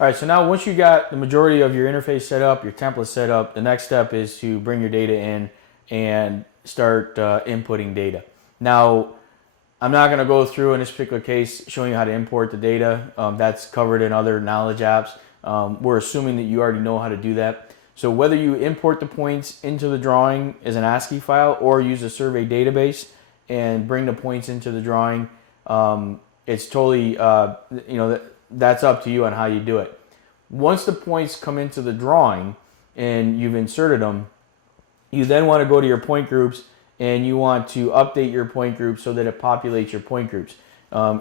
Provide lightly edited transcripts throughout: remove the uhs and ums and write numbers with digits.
All right, so now once you got the majority of your interface set up, your template set up, the next step is to bring your data in and start inputting data. Now, I'm not going to go through in this particular case showing you how to import the data. That's covered in other knowledge apps. We're assuming that you already know how to do that. So whether you import the points into the drawing as an ASCII file or use a survey database and bring the points into the drawing, it's totally, that's up to you on how you do it. Once the points come into the drawing and you've inserted them, you then want to go to your point groups and you want to update your point groups so that it populates your point groups.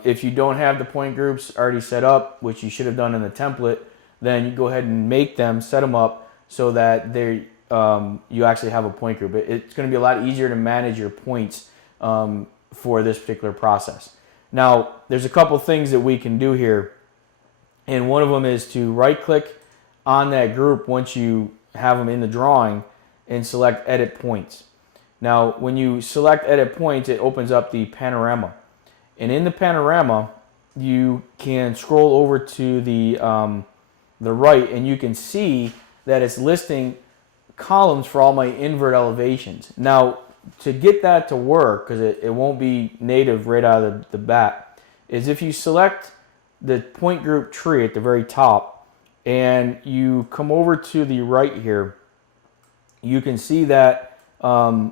If you don't have the point groups already set up, which you should have done in the template, then you go ahead and make them, set them up so that you actually have a point group. It's going to be a lot easier to manage your points for this particular process. Now, there's a couple things that we can do here, and one of them is to right-click on that group once you have them in the drawing and select Edit Points. Now, when you select Edit Points, it opens up the panorama. And in the panorama, you can scroll over to the right, and you can see that it's listing columns for all my invert elevations. Now, to get that to work, because it won't be native right out of the bat, is if you select the point group tree at the very top and you come over to the right here, you can see that if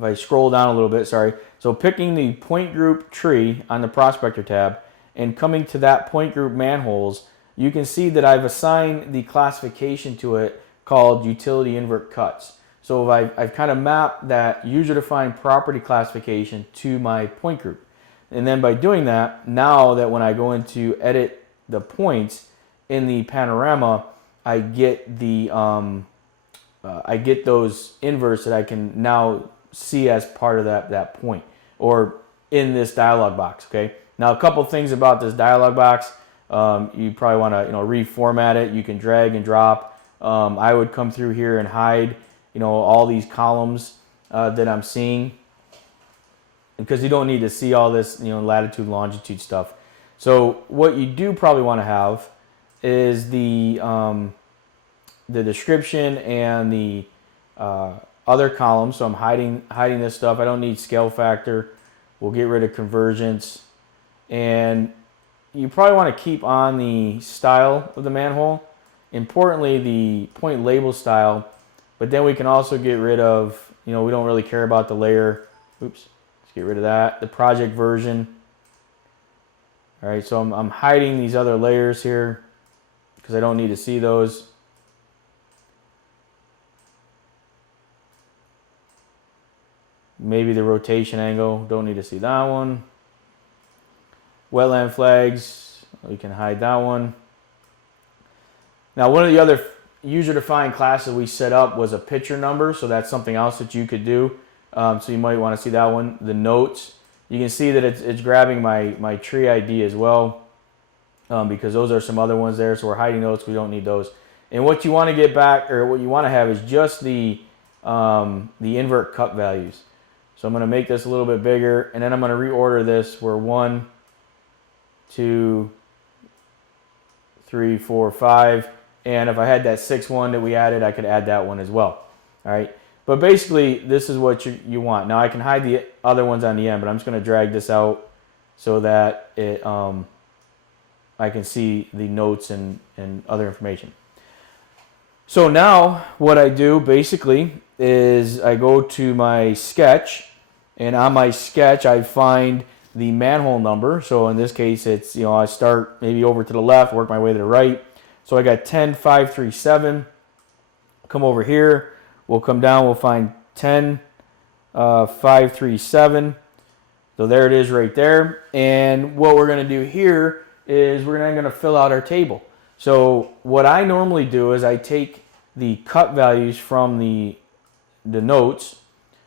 I scroll down a little bit, sorry. So picking the point group tree on the prospector tab and coming to that point group manholes, you can see that I've assigned the classification to it called utility invert cuts. So I've kind of mapped that user-defined property classification to my point group. And then by doing that, now that when I go into edit the points in the panorama, I get the I get those inverts that I can now see as part of that point or in this dialog box. Okay. Now a couple things about this dialog box. You probably want to reformat it. You can drag and drop. I would come through here and hide all these columns that I'm seeing, because you don't need to see all this latitude, longitude stuff. So what you do probably want to have is the description and the other columns. So I'm hiding this stuff. I don't need scale factor. We'll get rid of convergence. And you probably want to keep on the style of the manhole. Importantly, the point label style. But then we can also get rid of, we don't really care about the layer. Oops, let's get rid of that. The project version. All right, so I'm hiding these other layers here because I don't need to see those. Maybe the rotation angle, don't need to see that one. Wetland flags, we can hide that one. Now, one of the other user-defined classes we set up was a picture number, so that's something else that you could do. So you might want to see that one. The notes, you can see that it's grabbing my tree ID as well, because those are some other ones there, so we're hiding those, we don't need those. And what you want to get back, or what you want to have, is just the invert cut values. So I'm going to make this a little bit bigger, and then I'm going to reorder this where 1, 2, 3, 4, 5, and if I had that 6th one that we added, I could add that one as well. All right, but basically this is what you want. Now I can hide the other ones on the end, but I'm just going to drag this out so that I can see the notes and other information. So now what I do basically is I go to my sketch, and on my sketch I find the manhole number. So in this case it's, I start maybe over to the left, work my way to the right. So I got 10537. Come over here, we'll come down, we'll find 10537. So there it is right there. And what we're going to do here is we're going to fill out our table. So what I normally do is I take the cut values from the notes.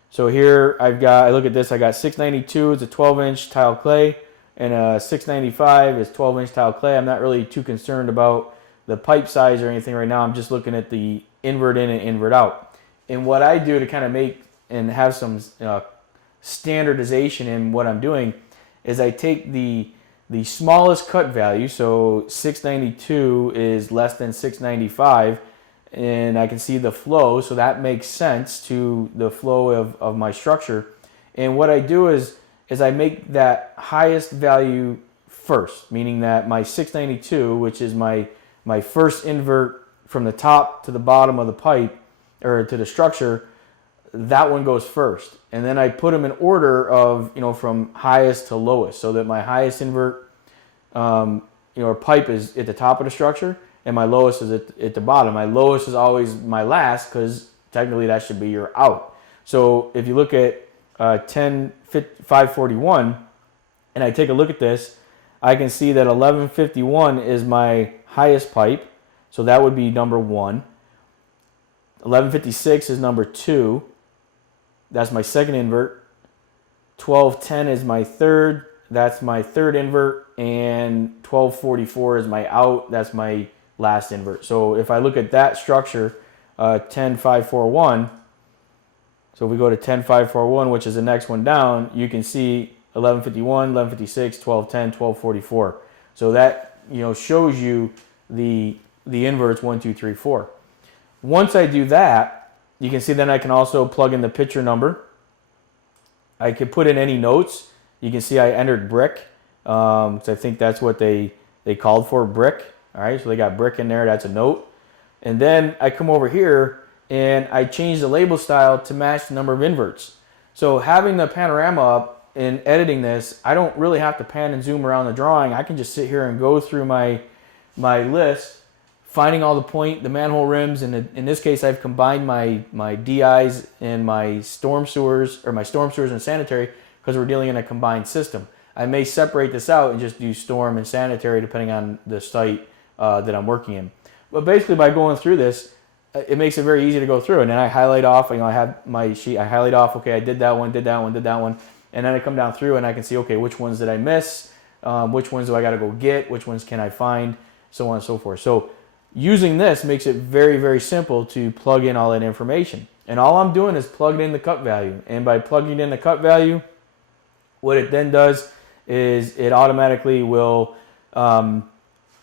So here I look at this, I got 692 is a 12-inch tile clay, and a 695 is 12-inch tile clay. I'm not really too concerned about the pipe size or anything right now. I'm just looking at the invert in and invert out. And what I do to kind of make and have some standardization in what I'm doing is I take the the smallest cut value, so 692 is less than 695, and I can see the flow, so that makes sense to the flow of my structure. And what I do is I make that highest value first, meaning that my 692, which is my first invert from the top to the bottom of the pipe, or to the structure, that one goes first. And then I put them in order of, from highest to lowest, so that my highest invert, or pipe is at the top of the structure, and my lowest is at the bottom. My lowest is always my last, because technically that should be your out. So if you look at 10.541, and I take a look at this, I can see that 1151 is my highest pipe, so that would be number 1. 1156 is number 2. That's my second invert. 1210 is my third. That's my third invert. And 1244 is my out. That's my last invert. So if I look at that structure, 10541, so if we go to 10541, which is the next one down, you can see 1151, 1156, 1210, 1244. So that shows you the inverts 1, 2, 3, 4. Once I do that, you can see then I can also plug in the picture number. I could put in any notes. You can see I entered brick, so I think that's what they called for, brick. All right, so they got brick in there. That's a note. And then I come over here and I change the label style to match the number of inverts. So having the panorama up and editing this, I don't really have to pan and zoom around the drawing. I can just sit here and go through my list, finding all the manhole rims, and in this case I've combined my DIs and my storm sewers and sanitary, because we're dealing in a combined system. I may separate this out and just do storm and sanitary depending on the site that I'm working in. But basically by going through this, it makes it very easy to go through, and then I highlight off, I have my sheet, I highlight off, okay, I did that one, did that one, did that one, and then I come down through and I can see, okay, which ones did I miss, which ones do I got to go get, which ones can I find, so on and so forth. So using this makes it very, very simple to plug in all that information. And all I'm doing is plugging in the cut value. And by plugging in the cut value, what it then does is it automatically will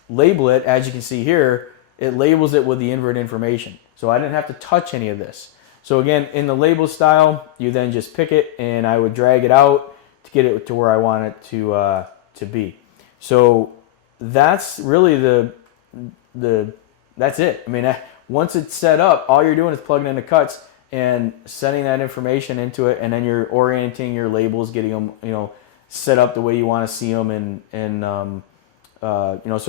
label it. As you can see here, it labels it with the invert information. So I didn't have to touch any of this. So again, in the label style, you then just pick it, and I would drag it out to get it to where I want it to be. So that's really that's it. I mean, once it's set up, all you're doing is plugging in the cuts and setting that information into it, and then you're orienting your labels, getting them, set up the way you want to see them, and so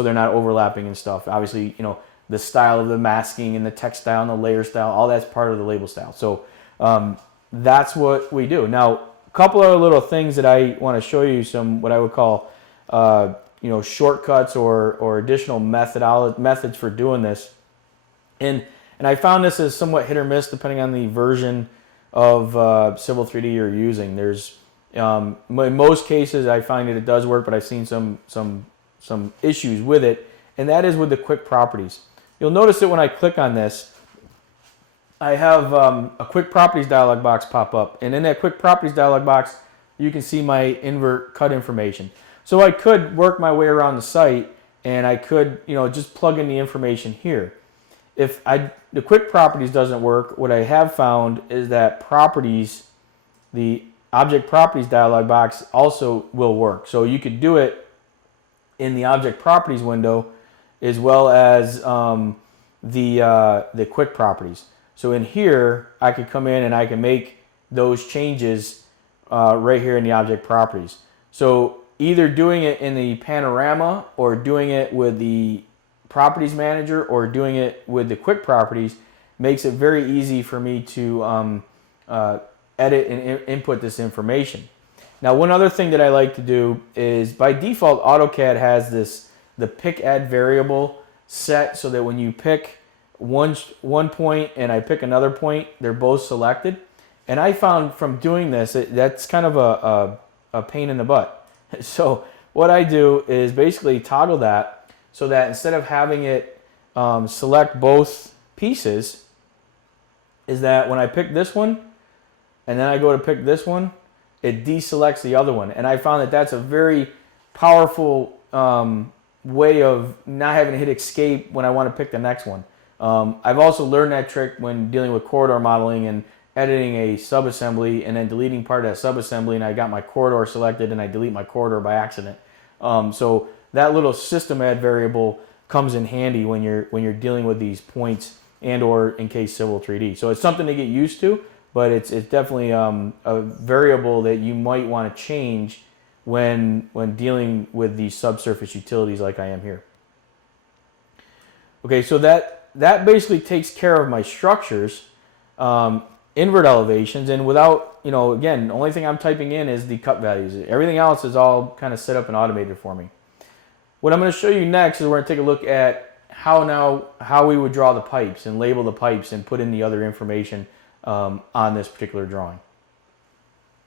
they're not overlapping and stuff. Obviously, the style of the masking and the text style and the layer style, all that's part of the label style. So that's what we do. Now, a couple other little things that I want to show you, some what I would call shortcuts or additional methods for doing this. And I found this is somewhat hit or miss depending on the version of Civil 3D you're using. There's in most cases I find that it does work, but I've seen some issues with it, and that is with the quick properties. You'll notice that when I click on this, I have a quick properties dialog box pop up, and in that quick properties dialog box you can see my invert cut information. So I could work my way around the site, and I could, just plug in the information here. If the quick properties doesn't work, what I have found is that properties, the object properties dialog box also will work. So you could do it in the object properties window as well as the quick properties. So in here, I could come in and I can make those changes right here in the object properties. So either doing it in the panorama or doing it with the properties manager or doing it with the quick properties makes it very easy for me to edit and input this information. Now, one other thing that I like to do is by default AutoCAD has the pick add variable set so that when you pick one point and I pick another point, they're both selected. And I found from doing this, that's kind of a pain in the butt. So what I do is basically toggle that so that instead of having it select both pieces, is that when I pick this one and then I go to pick this one, it deselects the other one. And I found that that's a very powerful way of not having to hit escape when I want to pick the next one. I've also learned that trick when dealing with corridor modeling and editing a subassembly and then deleting part of that subassembly, and I got my corridor selected and I delete my corridor by accident. So that little system add variable comes in handy when you're dealing with these points and or in case civil 3D. So it's something to get used to, but it's definitely a variable that you might want to change when dealing with these subsurface utilities like I am here. Okay, so that basically takes care of my structures, invert elevations, and without, again, the only thing I'm typing in is the cut values. Everything else is all kind of set up and automated for me. What I'm going to show you next is we're going to take a look at how we would draw the pipes and label the pipes and put in the other information on this particular drawing.